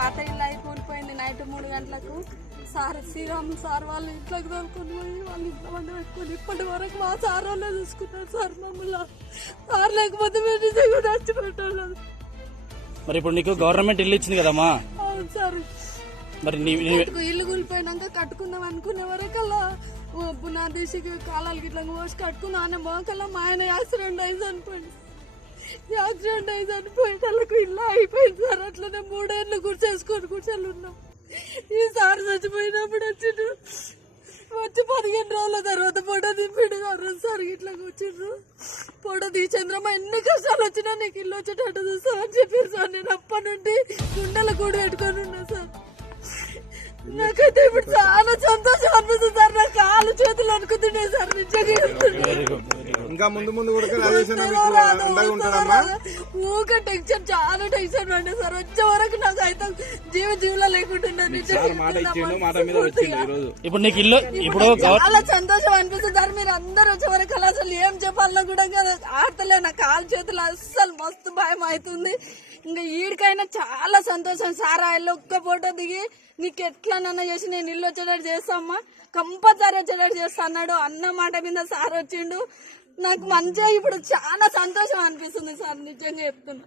పాత ఇల్లు అయి కూలిపోయింది నైట్ 3 గంటలకు. సార్ శ్రీరామ్ సార్ వాళ్ళు ఇంట్లోకి తోలుకొని పోయి వాళ్ళు ఇంట్లో వంట పెట్టుకుని ఇప్పటి వరకు మా సార్ వాళ్ళే చూసుకున్నారు సార్ మమ్మల్ని. సార్ లేకపోతే మేము నిజంగా నచ్చిపెట్టాలి. మరి ఇప్పుడు నీకు గవర్నమెంట్ ఇల్లు ఇచ్చింది కదమ్మా? అవును సార్. మరి ఇల్లు కూలిపోయినాక కట్టుకుందాం అనుకునే వరకల్లా పునాదేశికి కాలాలకి ఇట్లా పోసి కట్టుకుందాం అనే మోకల్లా మా ఆయన యాక్సిడెంట్ అయి చనిపోయింది. వాళ్ళకు ఇల్లు అయిపోయింది సార్. అట్లనే 3 ఏళ్ళు కూర్చొని ఉన్నాం. ఈసారి చచ్చిపోయినప్పుడు వచ్చి 15 రోజుల తర్వాత ఫోటో దింపిడు సార్. ఇట్లా వచ్చిండ్రు ఫోటో తీ చంద్రమ్మ ఎన్ని కష్టాలు వచ్చినా నీకు ఇల్లు వచ్చేటట్టు చూస్తా అని చెప్పారు సార్. నేను అప్పటి నుండి గుండెల కూడి పెట్టుకొని ఉన్నా సార్. నాకైతే ఇప్పుడు చాలా సంతోషం అనిపిస్తుంది సార్. నా కాళ్ళు చేతులు అనుకుతున్నాయి సార్. ఇంకా ముందు కూడా ఊక టెన్షన్, చాలా టెన్షన్ పడ్డా సార్. వచ్చే వరకు నాకు అయితే జీవలో లేకుండా ఇప్పుడు నీకు ఇల్లు ఇప్పుడు చాలా సంతోషం అనిపిస్తుంది సార్. మీరు అందరు వచ్చే వరకు అలా అసలు ఏం చెప్పాలన్నా కూడా ఆడతలే. నా కాలు చేతులు అస్సలు మస్తు భయం అవుతుంది. ఇంకా ఈడికైనా చాలా సంతోషం సార్. ఆయన ఒక్క ఫోటో దిగి నీకు ఎట్లనన్నా చేసి నేను ఇల్లు వచ్చేటట్టు చేస్తామ్మా, కంపల్సరీ వచ్చేటట్టు చేస్తా అన్నాడు. అన్న మాట మీద సార్ వచ్చిండు. నాకు మంచిగా ఇప్పుడు చాలా సంతోషం అనిపిస్తుంది సార్. నిజంగా చెప్తున్నా.